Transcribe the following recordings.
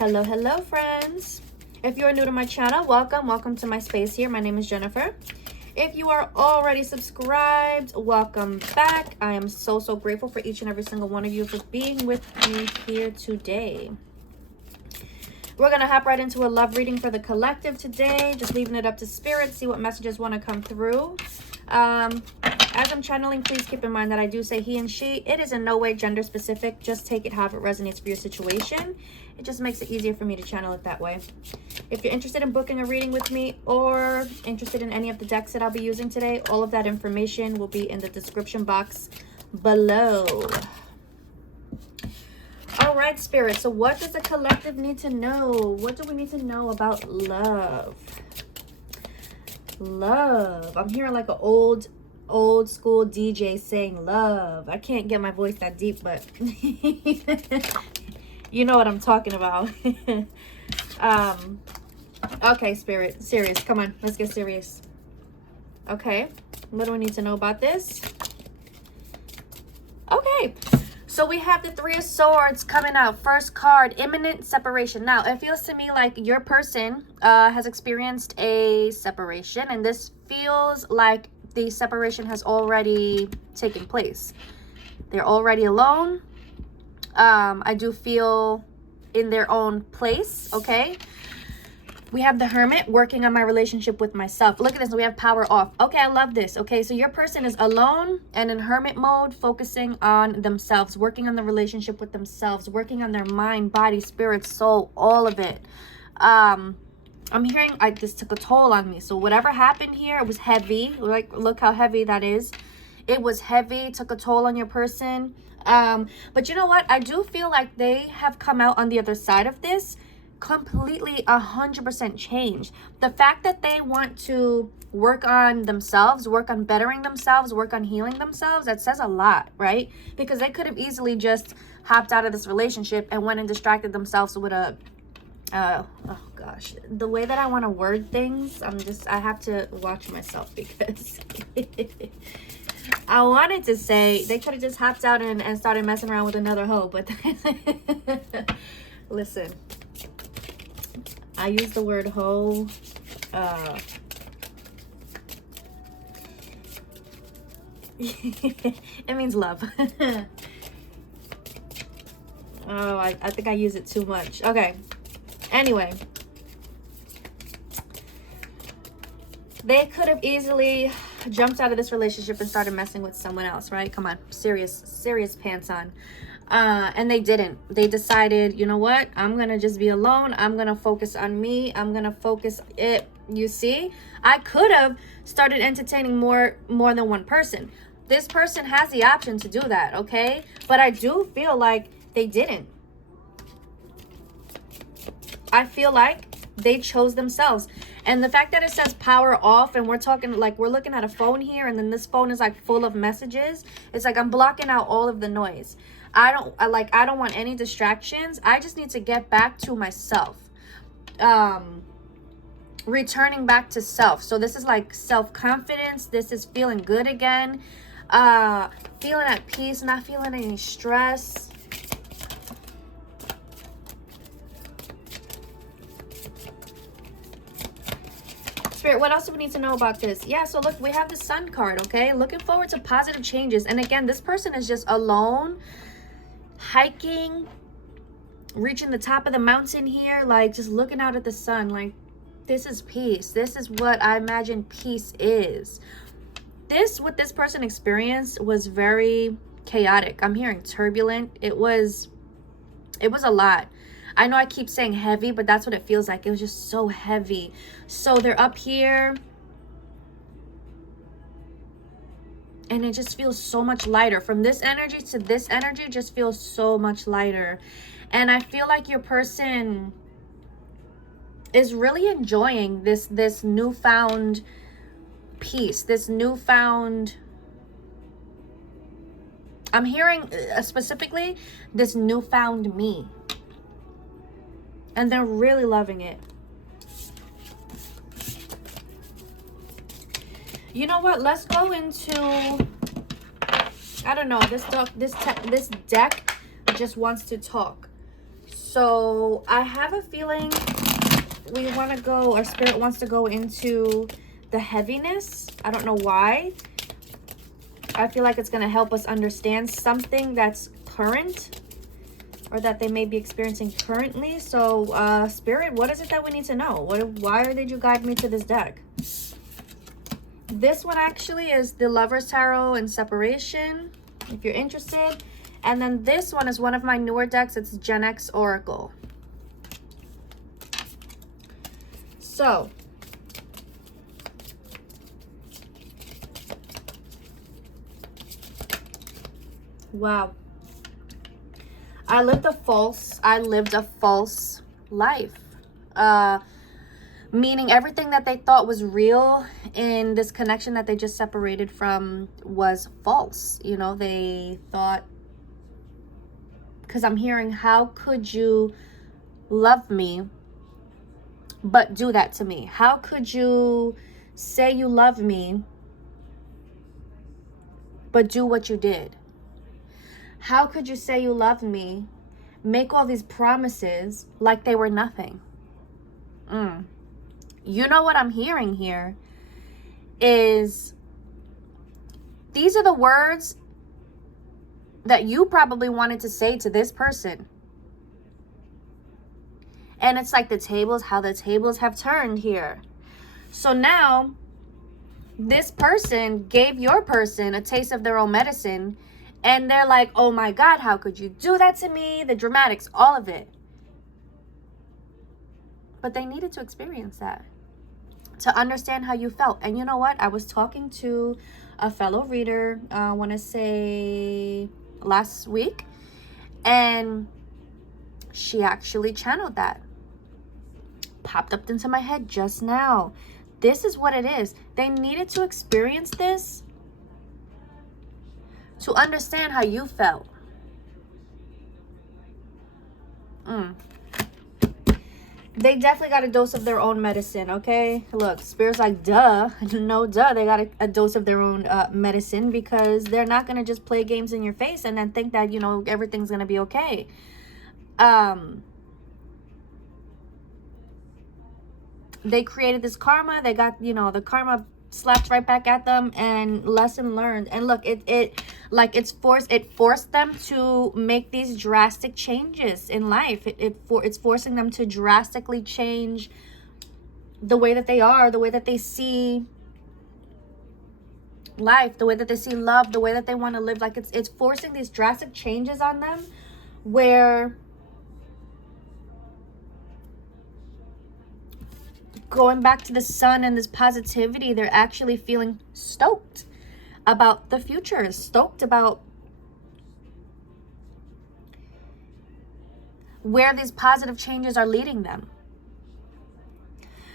Hello friends. If you are new to my channel, welcome to my space here. My name is Jenifer. If you are already subscribed, welcome back. I am so grateful for each and every single one of you for being with me here today. We're gonna hop right into a love reading for the collective today, just leaving it up to spirit, see what messages want to come through. As I'm channeling, please keep in mind that I do say he and she. It is in no way gender specific. Just take it however it resonates for your situation. It just makes it easier for me to channel it that way. If you're interested in booking a reading with me or interested in any of the decks that I'll be using today, all of that information will be in the description box below. All right, Spirit. So what does the collective need to know? What do we need to know about love? Love. I'm hearing like an old school DJ saying love. I can't get my voice that deep, but you know what I'm talking about. Okay, Spirit. Serious. Come on. Let's get serious. Okay. What do we need to know about this? Okay. So we have the Three of Swords coming out. First card, imminent separation. Now, it feels to me like your person has experienced a separation, and this feels like the separation has already taken place. They're already alone. I do feel in their own place, okay? We have the Hermit, working on my relationship with myself. Look at this. We have power off. Okay, I love this. Okay, so your person is alone and in hermit mode, focusing on themselves, working on the relationship with themselves, working on their mind, body, spirit, soul, all of it. I'm hearing this took a toll on me. So whatever happened here, it was heavy. Like, look how heavy that is. It was heavy, took a toll on your person. But you know what? I do feel like they have come out on the other side of this completely 100% changed. The fact that they want to work on themselves, work on bettering themselves, work on healing themselves, that says a lot, right? Because they could have easily just hopped out of this relationship and went and distracted themselves with a oh gosh, the way that I want to word things, I have to watch myself because I wanted to say they could have just hopped out and started messing around with another hoe, but listen, I use the word hoe it means love. Oh, I think I use it too much. Okay, anyway, they could have easily jumped out of this relationship and started messing with someone else, right? Come on, serious pants on. And they didn't. They decided, you know what? I'm going to just be alone. I'm going to focus on me. I'm going to focus it. You see, I could have started entertaining more than one person. This person has the option to do that, okay? But I do feel like they didn't. I feel like they chose themselves. And the fact that it says power off, and we're talking like we're looking at a phone here, and then this phone is like full of messages. It's like I'm blocking out all of the noise. I don't want any distractions. I just need to get back to myself. Returning back to self. So this is like self-confidence. This is feeling good again. Feeling at peace, not feeling any stress. Spirit, what else do we need to know about this? Yeah, so look, we have the Sun card, okay? Looking forward to positive changes. And again, this person is just alone, hiking, reaching the top of the mountain here, like just looking out at the sun. Like, this is peace. This is what I imagine peace is. What this person experienced was very chaotic. I'm hearing turbulent. It was a lot. I know I keep saying heavy, but that's what it feels like. It was just so heavy. So they're up here, and it just feels so much lighter. From this energy to this energy just feels so much lighter. And I feel like your person is really enjoying this newfound peace, this newfound, I'm hearing specifically this newfound me. And they're really loving it. You know what? Let's go into, I don't know, this deck just wants to talk. So I have a feeling we want to go, or spirit wants to go into the heaviness. I don't know why. I feel like it's going to help us understand something that's current, or that they may be experiencing currently. So spirit, what is it that we need to know? Why did you guide me to this deck? This one actually is the Lover's Tarot and Separation, if you're interested. And then this one is one of my newer decks. It's Gen X Oracle. So, wow. I lived a false life. Meaning everything that they thought was real in this connection that they just separated from was false. You know, they thought, because I'm hearing, how could you love me but do that to me? How could you say you love me but do what you did? How could you say you love me, make all these promises like they were nothing? You know what I'm hearing here is, these are the words that you probably wanted to say to this person. And it's like how the tables have turned here. So now this person gave your person a taste of their own medicine, and they're like, oh my God, how could you do that to me? The dramatics, all of it. But they needed to experience that to understand how you felt. And you know what? I was talking to a fellow reader, I want to say last week, and she actually channeled that. Popped up into my head just now. This is what it is. They needed to experience this to understand how you felt. They definitely got a dose of their own medicine, okay? Look, Spirit's like, duh. No, duh. They got a dose of their own medicine, because they're not going to just play games in your face and then think that, you know, everything's going to be okay. They created this karma. They got, you know, the karma slapped right back at them, and lesson learned. And look, it forced them to make these drastic changes in life. It's forcing them to drastically change the way that they are, the way that they see life, the way that they see love, the way that they want to live. Like, it's forcing these drastic changes on them, where going back to the sun and this positivity, they're actually feeling stoked about the future, stoked about where these positive changes are leading them.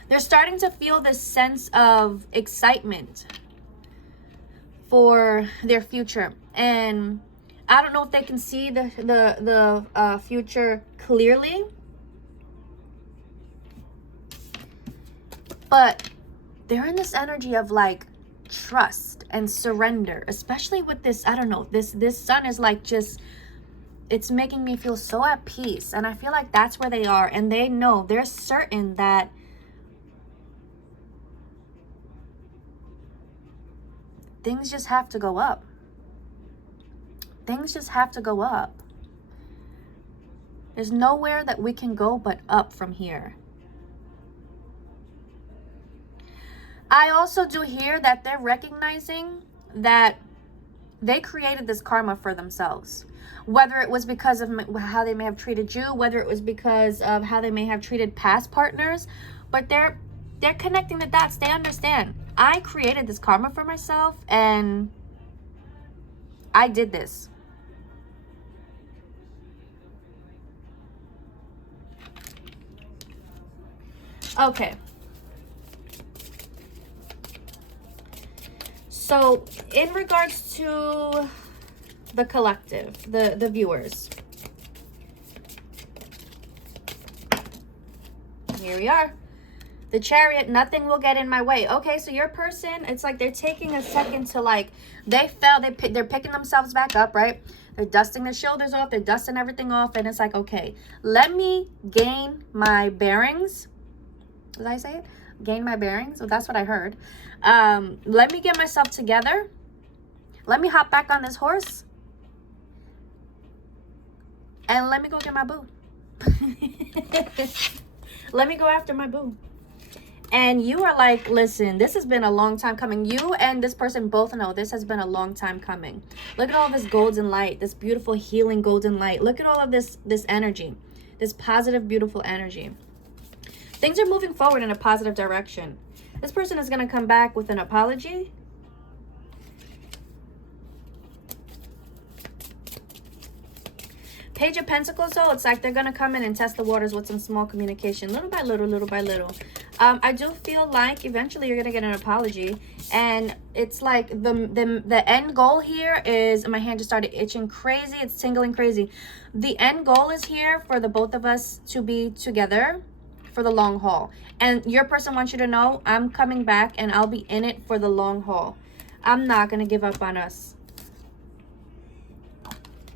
They're starting to feel this sense of excitement for their future. And I don't know if they can see the future clearly, but they're in this energy of like trust and surrender, especially with this, I don't know, this sun is like, just, it's making me feel so at peace. And I feel like that's where they are, and they know, they're certain that things just have to go up. Things just have to go up. There's nowhere that we can go but up from here. I also do hear that they're recognizing that they created this karma for themselves. Whether it was because of how they may have treated you, whether it was because of how they may have treated past partners, but they're connecting the dots. They understand. I created this karma for myself, and I did this. Okay. So in regards to the collective, the viewers, here we are. The Chariot, nothing will get in my way. Okay, so your person, it's like they're taking a second to, like, they fell, they're picking themselves back up, right? They're dusting their shoulders off. They're dusting everything off. And it's like, okay, let me gain my bearings. Did I say it? Gain my bearings? Well, that's what I heard. Let me get myself together. Let me hop back on this horse. And let me go get my boo. Let me go after my boo. And you are like, listen, this has been a long time coming. You and this person both know this has been a long time coming. Look at all this golden light, this beautiful healing golden light. Look at all of this energy, this positive, beautiful energy. Things are moving forward in a positive direction. This person is going to come back with an apology. Page of Pentacles, though, it's like they're going to come in and test the waters with some small communication, little by little, little by little. I do feel like eventually you're going to get an apology. And it's like the end goal here is, my hand just started itching crazy. It's tingling crazy. The end goal is here for the both of us to be together for the long haul. And your person wants you to know, I'm coming back and I'll be in it for the long haul. I'm not going to give up on us.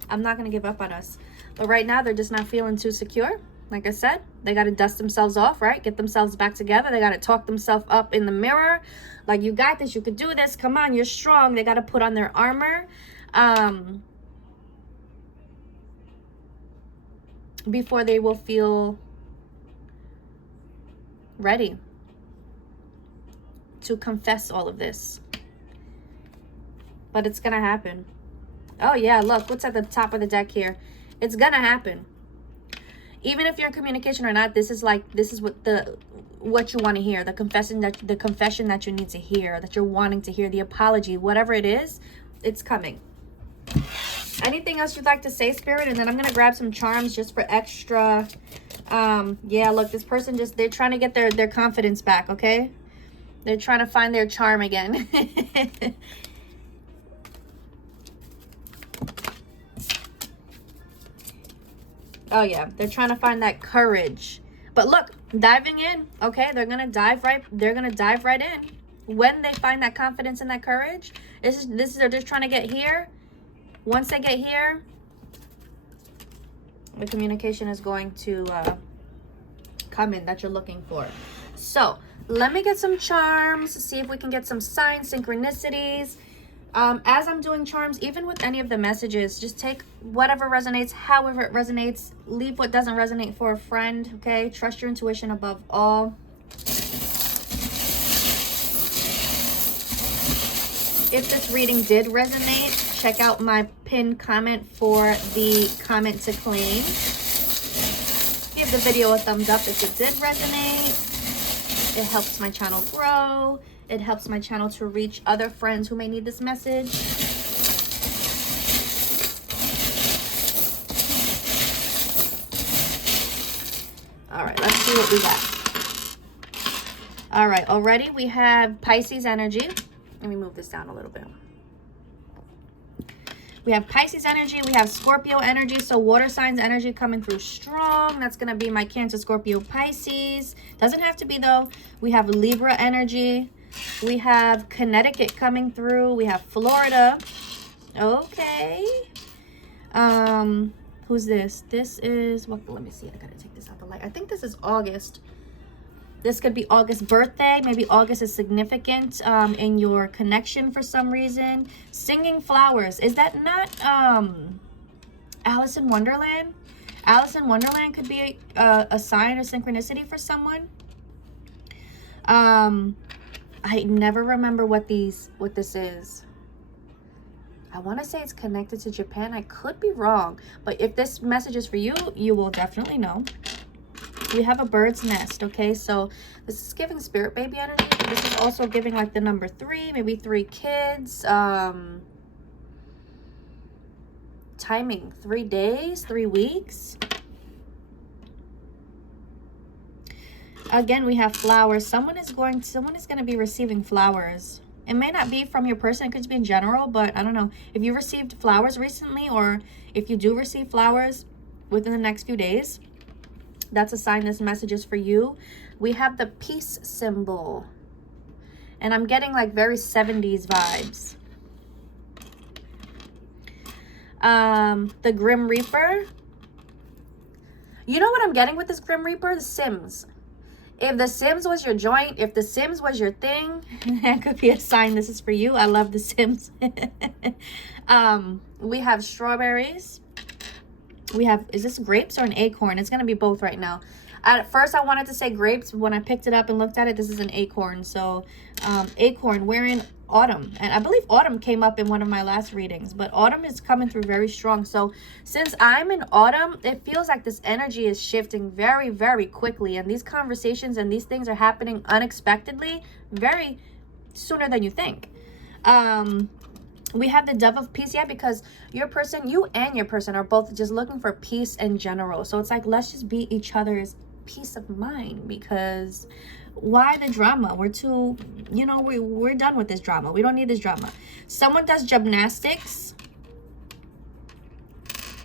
I'm not going to give up on us. But right now, they're just not feeling too secure. Like I said, they got to dust themselves off, right? Get themselves back together. They got to talk themselves up in the mirror. Like, you got this. You could do this. Come on, you're strong. They got to put on their armor. Before they will feel ready to confess all of this. But it's going to happen. Oh, yeah, look, what's at the top of the deck here? It's going to happen. Even if you're in communication or not, this is what you want to hear, the confession that you need to hear, that you're wanting to hear, the apology, whatever it is, it's coming. Anything else you'd like to say, Spirit? And then I'm going to grab some charms just for extra. Yeah, look, this person they're trying to get their confidence back, okay? They're trying to find their charm again. Oh, yeah. They're trying to find that courage. But look, diving in. Okay, they're going to dive right in. When they find that confidence and that courage, they're just trying to get here. Once they get here, the communication is going to come in that you're looking for. So, let me get some charms, see if we can get some signs, synchronicities. As I'm doing charms, even with any of the messages, just take whatever resonates, however it resonates. Leave what doesn't resonate for a friend, okay? Trust your intuition above all. If this reading did resonate, check out my pinned comment for the comment to claim. Give the video a thumbs up if it did resonate. It helps my channel grow. It helps my channel to reach other friends who may need this message. All right, let's see what we got. All right, already we have Pisces energy. Let me move this down a little bit. We have Pisces energy. We have Scorpio energy. So water signs energy coming through strong. That's going to be my Cancer, Scorpio, Pisces. Doesn't have to be, though. We have Libra energy. We have Connecticut coming through. We have Florida. Okay. Who's this? This is, what? Let me see. I gotta take this out the light. I think this is August. This could be August birthday. Maybe August is significant in your connection for some reason. Singing flowers. Is that not Alice in Wonderland? Alice in Wonderland could be a sign or synchronicity for someone. I never remember what this is. I want to say it's connected to Japan. I could be wrong. But if this message is for you, you will definitely know. We have a bird's nest, okay? So this is giving spirit baby energy. This is also giving like the number 3, maybe 3 kids. Timing, 3 days, 3 weeks. Again, we have flowers. Someone is going to be receiving flowers. It may not be from your person. It could be in general, but I don't know. If you received flowers recently, or if you do receive flowers within the next few days, that's a sign this message is for you. We have the peace symbol. And I'm getting like very 70s vibes. The Grim Reaper. You know what I'm getting with this Grim Reaper? The Sims. If the Sims was your joint, if the Sims was your thing, that could be a sign this is for you. I love the Sims. We have strawberries. We have, is this grapes or an acorn? It's going to be both right now. At first, I wanted to say grapes. When I picked it up and looked at it, this is an acorn. So, acorn, we're in autumn. And I believe autumn came up in one of my last readings. But autumn is coming through very strong. So, since I'm in autumn, it feels like this energy is shifting very, very quickly. And these conversations and these things are happening unexpectedly, very sooner than you think. We have the Dove of Peace, yeah, because your person, you and your person are both just looking for peace in general. So it's like, let's just be each other's peace of mind, because why the drama? We're too, you know, we're done with this drama. We don't need this drama. Someone does gymnastics,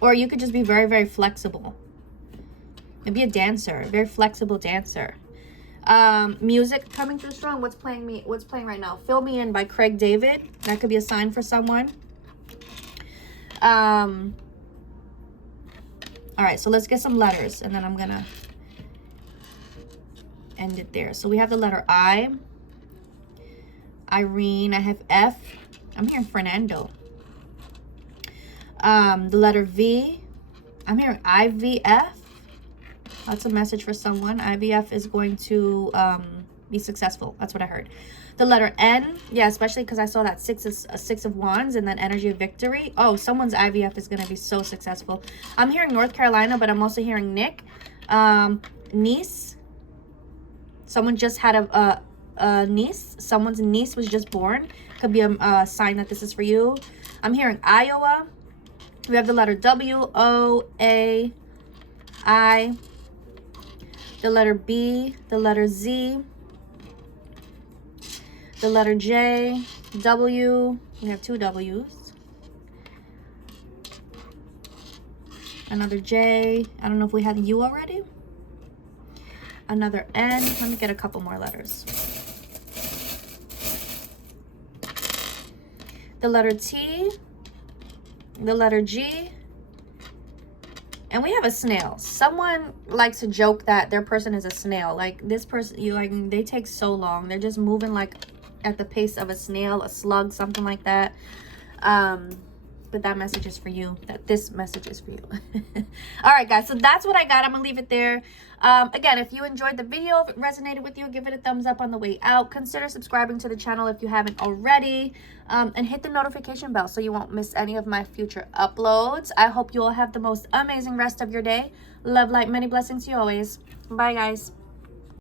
or you could just be very, very flexible. Maybe a dancer, a very flexible dancer. Music coming through strong. What's playing right now? Fill Me In by Craig David. That could be a sign for someone. All right, so let's get some letters, and then I'm gonna end it there. So we have the letter I, Irene. I have F. I'm hearing Fernando. The letter V. I'm hearing IVF. That's a message for someone. IVF is going to be successful. That's what I heard. The letter N. Yeah, especially because I saw that six of wands and then energy of victory. Oh, someone's IVF is going to be so successful. I'm hearing North Carolina, but I'm also hearing Nick. Niece. Someone just had a niece. Someone's niece was just born. Could be a sign that this is for you. I'm hearing Iowa. We have the letter W, O, A, I. The letter B, the letter Z, the letter J, W. We have two W's. Another J. I don't know if we had U already. Another N. Let me get a couple more letters. The letter T, the letter G. And we have a snail. Someone likes to joke that their person is a snail. Like this person, they take so long. They're just moving like at the pace of a snail, a slug, something like that. But that message is for you. This message is for you. All right, guys. So that's what I got. I'm going to leave it there. Again, if you enjoyed the video, if it resonated with you, give it a thumbs up on the way out. Consider subscribing to the channel if you haven't already. And hit the notification bell so you won't miss any of my future uploads. I hope you all have the most amazing rest of your day. Love, light, many blessings to you always. Bye, guys.